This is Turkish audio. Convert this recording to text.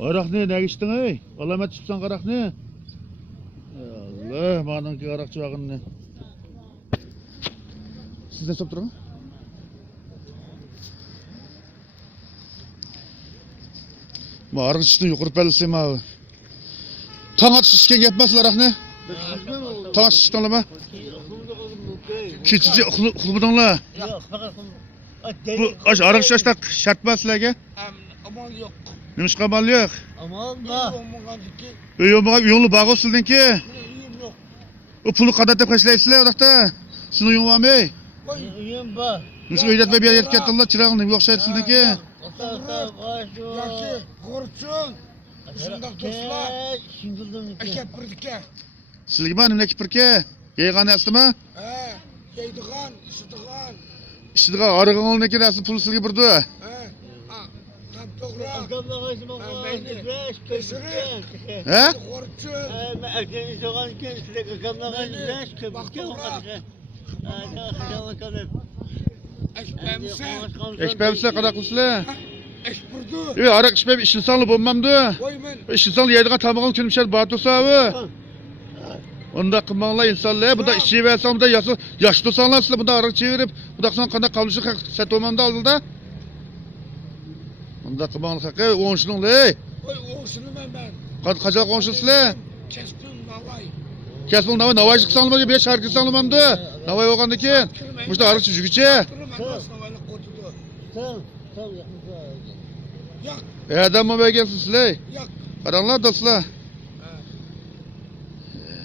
Arakni ne geçtin ey? Alamet çıpsan karakni. Allah, manınki karakçı bakın. Siz ne saptırın? Ma arık çıktı yukarı belirleseyim abi. Taң atışken yapmasılar arakni. Taң atışken lama. Keçici xulbudanlar. Bu arık şaştak şart basılarga. Amal yok. Nimish qamal yo'q? Amal da. Yo'lni bog' o'sildinki. Uyum yok. O pulni qadar deb qashlaysizlar uyoqda. Sizni uying bormi? Uyum bor. Shu uyda bir yerga ketdilar, chirog'ni yo'qshaydi sizniki. Yoki qo'rchul. Shundoq do'stlar. Aka birga. Sizlarga nima kipirka? Yeyg'anyapsizmi? Ha, yeydigan, ishadigan. Ishdiga arig'ingolniki asl pul sizga burdi. Ha. Tam to'g'ri. Ha? Qo'rchul. Ekpemsizlar qanaqa qilasizlar? Ekpurdu. Ey, ariq ichmay ishlasanglar bo'lmamdi. Qo'yman. Ishlasanglar yeydigan tomog'ini ko'nimshar bor tursavi. Unda qilmanglar insonlar, bunda ichaversang, bunda yosh tursanglar sizlar bunda ariq chevirib, bunda qilsang qanday qavlishi satolmamda oldida. Bunda qilmanglar haqiqat 10 shilinglar. Qo'y, o'shini men. Qancha qo'shilsizlar? Kesdim navay. Kesmang navay chiqsanglar, bir shahar kelsanglar mamdi. Navay bo'lgandan keyin mushta ariq jugicha. Yo'q. Adam mı beygensizler? Yo'q. Qaranglar do'stlar.